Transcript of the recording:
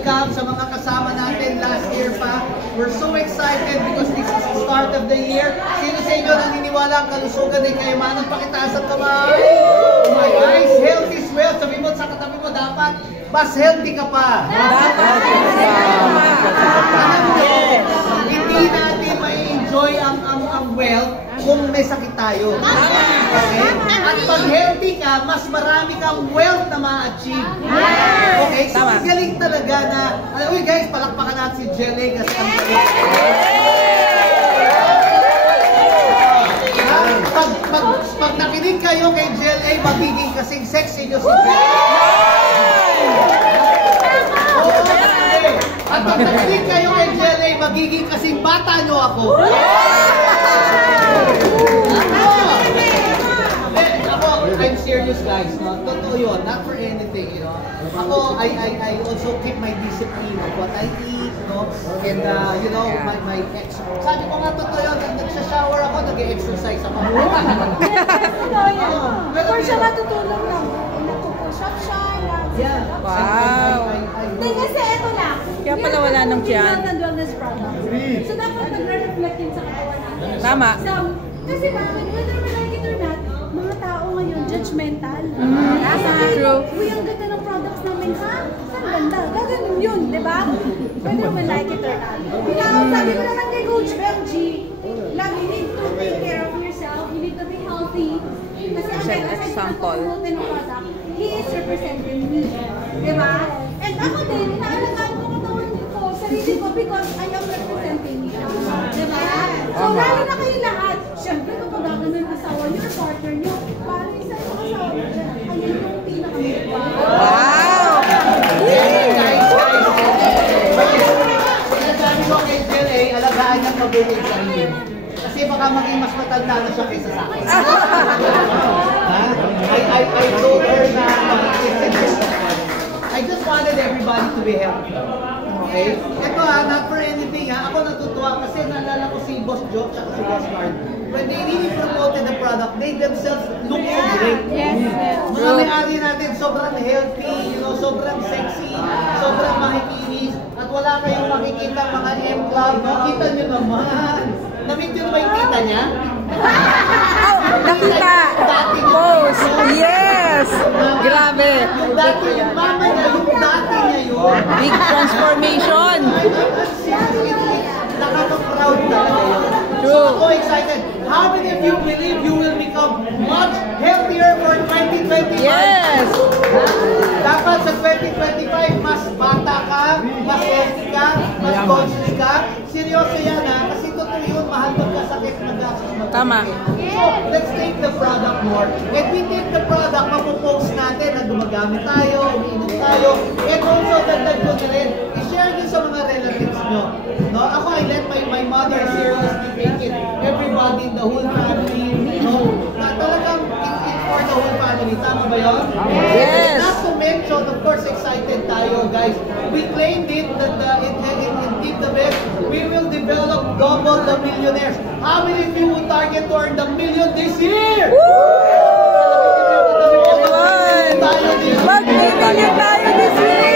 welcome sa mga kasama natin last year pa. We're so excited because this is the start of the year. Sino sa inyo naniniwala ang kalusugan ay kayamanan? Pakitaas ang kamay. Oh my guys, health is wealth. Sabi mo sa katabi mo, dapat mas healthy ka pa. Hindi natin mai-enjoy ang wealth kung may sakit tayo. Okay? At pag healthy ka, mas marami kang wealth na ma-achieve. Okay? So, galing talaga na, uy guys, palakpakan natin si Jelly kasi ang galing. Pag nakinig kayo kay Jelly, magiging kasing sexy nyo si Jelly. At pag nakinig kayo kay Jelly, magiging kasing bata nyo ako. I'm serious guys, no? Totoo yun, not for anything, you know. Ako, I also keep my discipline of what I eat, no? And, you know, my exercise. Sabi ko nga, totoo yun, nagsha-shower ako, nag-exercise ako. Pero siya matutulong lang. Nagpo-push up siya. Yeah. Wow. Hindi kasi ito lang. Kaya pala wala ng tiyan. So dapat nag-reflect din sa katawan natin. Tama. Kasi bakit, whether we like it or not, mga tao ngayon, judgmental. True. Uy, ang ganda ng products namin, ha? Saan ganda? Gaganon yun, di ba? Whether we like it or not. Now, sabi ko naman kay Coach Benji, love, you need to take care of yourself, you need to be healthy. Kasi ang ganda sa pagpapalutin ng product, he is representing me. Di ba? And ako din, inaalagaan ko katawan ko, sarili ko, because I am representing you. Di ba? So, lalo na kayo lahat. Siyempre, kapag gagawin ang asawa niyo or partner niyo, parang isa yung asawa niyo, ayun yung pinaka-maganda. Wow! Guys, sinasabi ko kay Jelly, alagaan niyang mabuti sa sarili. Kasi baka maging mas matanda na siya kaysa sa akin. I told her na I just wanted everybody to be healthy. Okay? Ito not for anything ako natutuwa kasi naalala ko si Boss Joe at si Boss Card. When they really promoted the product, they themselves look so great. Mga may-ari natin, sobrang healthy, you know, sobrang sexy, sobrang makikinis, at wala kayong makikita mga M-Club. Nakita nyo naman. Namit nyo naman yung tita niya? Nakita! Post! Yes! Grabe! Yung dati, yung mama niya, yung dati niya yun. Big transformation! Nakaka-proud talaga yun. So ako excited. How many of you believe you will become much healthier for 2025? Yes! Dapat sa 2025, mas bata ka, mas healthy ka, mas conscious ka. Seryoso yan kasi totoo yun, mahal magkasakit, mag-access. Tama. So, let's take the product more. If we take the product, mapupost natin na gumagamit tayo, umiinom tayo, and also dagdag ko na rin, i-share nyo sa mga relatives nyo. No? Ako, I let my mother seriously take it. Everybody in the whole family, you know, na talagang it's for the whole family. Tama ba yun? Yes! Not to mention, of course, excited tayo, guys. We claimed it that it did the best. We will develop double the millionaires. How many of you would target to earn the million this year? Mag-million tayo this year!